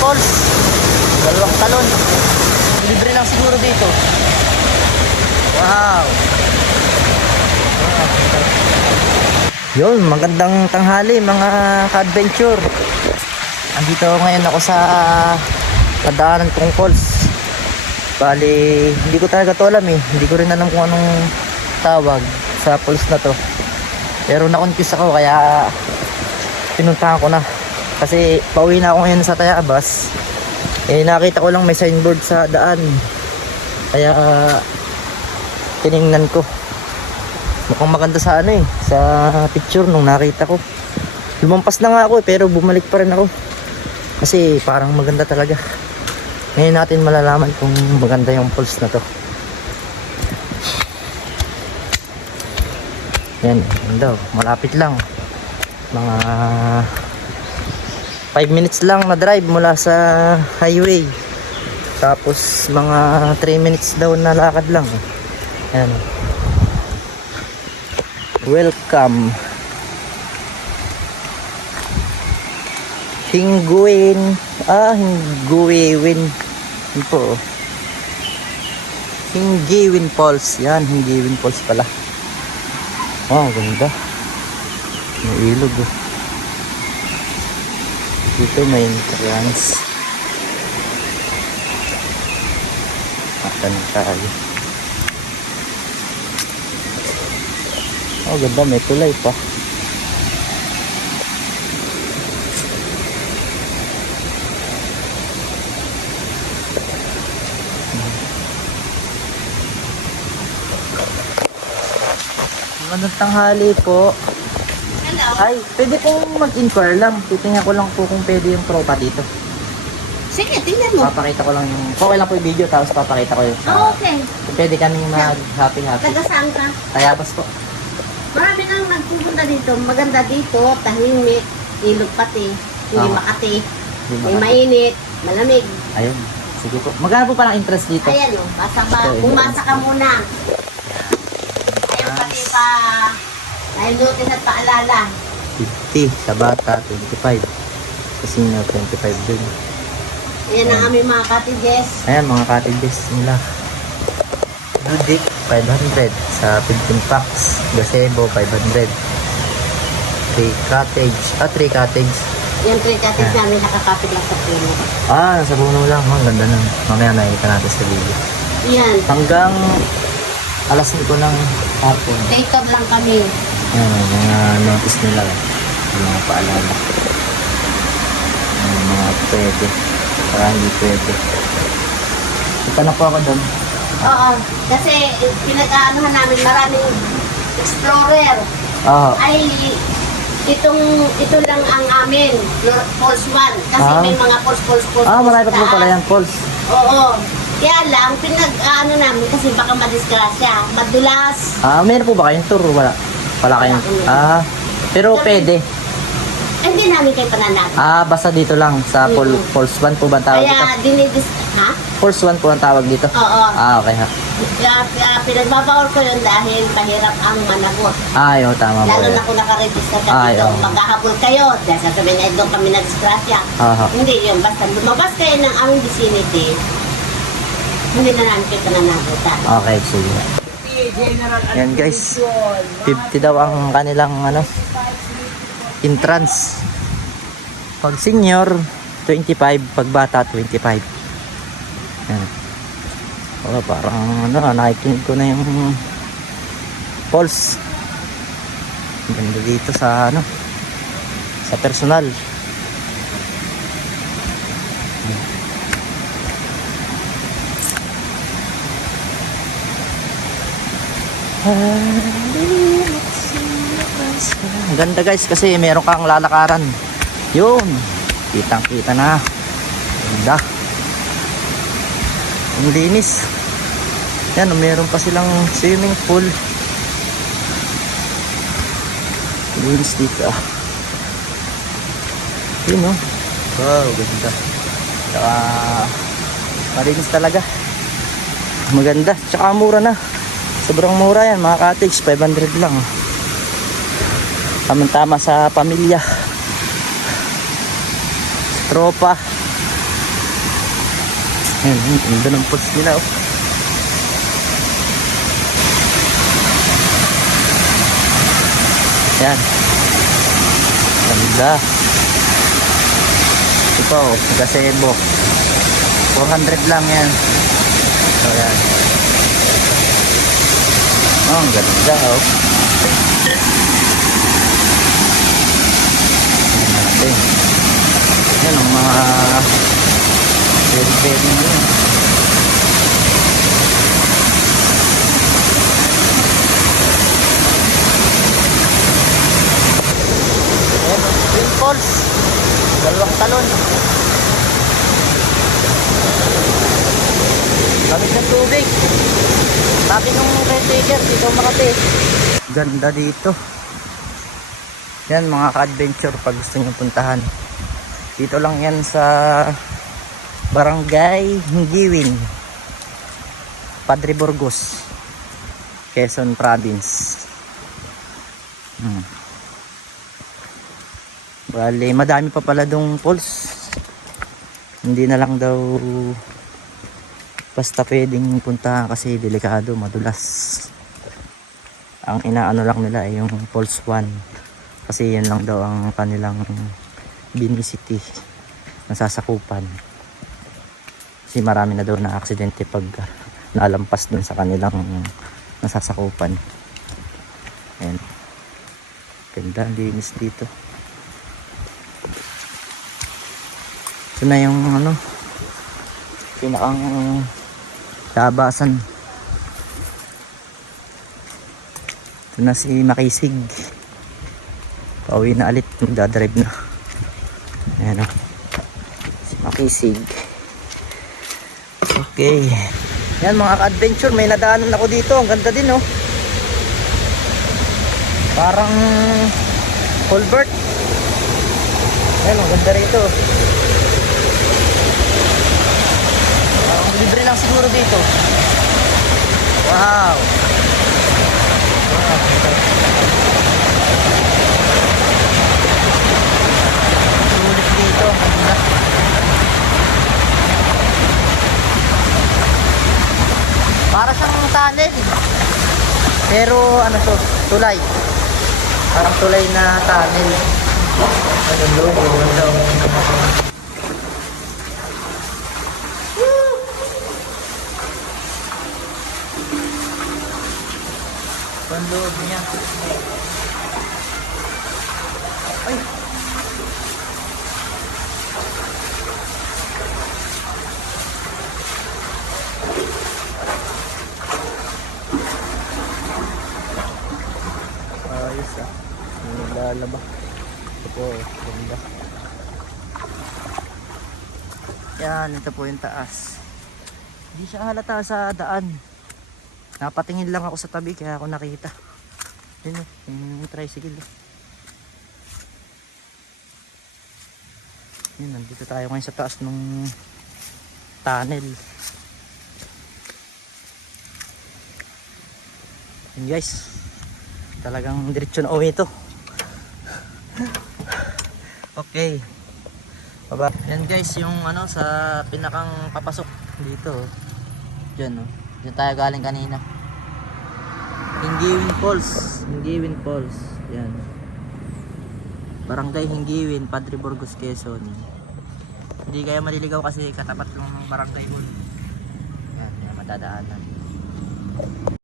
falls. Dalawang talon. Libre lang siguro dito. Wow. Yun, magandang tanghali mga ka-adventure. Andito ngayon ako sa padaanan kong falls. Bali, hindi ko talaga to alam eh. Hindi ko rin alam kung anong tawag sa falls na to. Pero na-confuse ako kaya pinuntahan ko na. Kasi pauwi na ako ngayon sa Tayabas. Eh nakita ko lang may signboard sa daan. Kaya tiningnan ko. Mukhang maganda sa ano eh, sa picture nung nakita ko. Lumampas na nga ako eh, pero bumalik pa rin ako. Kasi parang maganda talaga. Ngayon natin malalaman kung maganda yung falls na to. Yan, daw, malapit lang. Mga 5 minutes lang na drive mula sa highway. Tapos mga 3 minutes daw na lakad lang. Yan. Welcome. Hingguin. Hingguin. Yan po. Hinggiwin Falls. Yan, Hinggiwin Falls pala. Oh, ganda. May ilog oh. Dito may entrance. Makan tayo. Oh, ganda. May tulay pa. Magandang tanghali po. Hello. Ay, pwede pong mag-inquire lang. Titingnan ko lang po kung pwede yung tropa dito. Sige, tingnan mo. Papakita ko lang yung... Okay lang po yung video, tapos papakita ko yung... Okay. Kung pwede kaming mag-happy-happy. Taga saan ka? Tayabas po. Marami nang nagpupunta dito. Maganda dito, tahimik, ilog pati, hindi Tama. makati, Hindi may makati. mainit, malamig. Ayun. Sige po. Magkano po parang interest dito? Ayan o, basta ba, Okay. pumasa ka muna. Ayun pati pa, dahil notice at paalala. 50 sa bata, 25. Sa senior, 25 din. Ayan ang aming mga cottages. Ayan, mga cottages nila. Dudik, 500. Sa 15 packs. Gazebo, 500. 3 cottage. 3 cottage. Yan 3 cottages namin nakakapit lang sa puno. Sa puno lang. Ang ganda nun. Mamaya nakikita natin sa video. Yan, Hanggang alas 5 ng hapon. take off lang kami. Ayan, mga notice nila. Yung mga paalala. Yung mga pwede. Para hindi pwede. Ito na po ako doon. Oo, kasi pinag-aanohan namin maraming explorer. Oo. Ay, ito lang ang amin, Falls 1. Kasi Ah. may mga falls. Marami pa po taas. pala yan, Pauls. Oo. Kaya lang, pinag-ano namin kasi baka madisgrasya. Madulas. Meron po ba kayong tour? Wala. Wala kayong... Wala pero pwede. Hindi namin kayo pananap. Basta dito lang sa Falls 1 po ba ang tawag dito? Kaya dinidis... Ha? Falls 1 po ang tawag dito? Oo. Okay ha. Kaya pinagbabawal ko yun dahil mahirap ang managot. Yun, tama po Lalo yan. na kung nakaregister ka Ay, dito, oo. maghahabol kayo. Dahil sasabihin na doon kami na-disgrasya. Aha. Hindi yun. Basta lumabas kayo ng aming vicinity, hindi na namin kayo pananagutan. Okay, sige. Yan guys. 50 daw ang kanilang entrance. Pag senior, 25. Pag bata, 25. Yan. Parang nakikinig ko na yung falls. Ganda dito sa sa personal. Ang ganda guys kasi meron kang lalakaran. Yun. Kitang kita na. Ganda. Ang linis. Yan, meron pa silang swimming pool. Linis dito Yun oh. Wow, ganda. Tsaka malinis talaga. Maganda. Tsaka mura na. Sobrang mura yan. Mga cottage, 500 lang. Tamang-tama sa pamilya. Tropa. Yan, ganda ng post nila oh. Yan. Ganda. Ito oh, gazebo. 400 lang yan. So yan. Oh, ang ganda oh. Yan natin. Yan ang mga very nyo. Twin Falls, dalawang talon. Lamig ng tubig. Sabi nung caretaker dito Makati, ganda dito. Yan mga ka-adventure pag gusto nyo puntahan. Dito lang yan sa Barangay Hingiwin, Padre Burgos, Quezon Province. Bale, madami pa pala dong falls. Hindi na lang daw basta pwedeng puntahan kasi delikado, madulas. Ang inaano lang nila ay yung falls 1 kasi yan lang daw ang kanilang binisiti, nasasakupan. Kasi marami na daw na aksidente pag nalampas dun sa kanilang nasasakupan. Ayan. Ganda, linis dito. Ito na yung ano, pinakang labasan. Ito na si Makisig. Pauwi na alit, magdadrive na. Ayan o, si Makisig. Okay. Yan mga ka-adventure, may nadaanan ako dito. Ang ganda din oh. Parang culvert. Ayan, ang ganda rito. Libre lang siguro dito. Wow. Sulit dito. Ang ganda. Para siyang tunnel. Pero ano to, tulay. Parang tulay na tunnel. Ang logo daw. Ang loob niya. Ay. Ayos ah. Naglalaba. Ito, ganda. Yan, ito po yung taas. Hindi siya halata sa daan. Napatingin lang ako sa tabi kaya ako nakita. Yun o, yung tricycle. Yun, nandito tayo ngayon sa taas ng tunnel. Yun guys, talagang diretso na uwi ito. Okay. Baba. Yan guys, yung ano sa pinakang papasok dito. Diyan o. Diyan tayo galing kanina. Hingiwin Falls. Hingiwin Falls. Yan. Barangay Hingiwin, Padre Burgos, Quezon. Hindi kayo maliligaw kasi katapat lang ng barangay hall. Yan, yan madadaanan.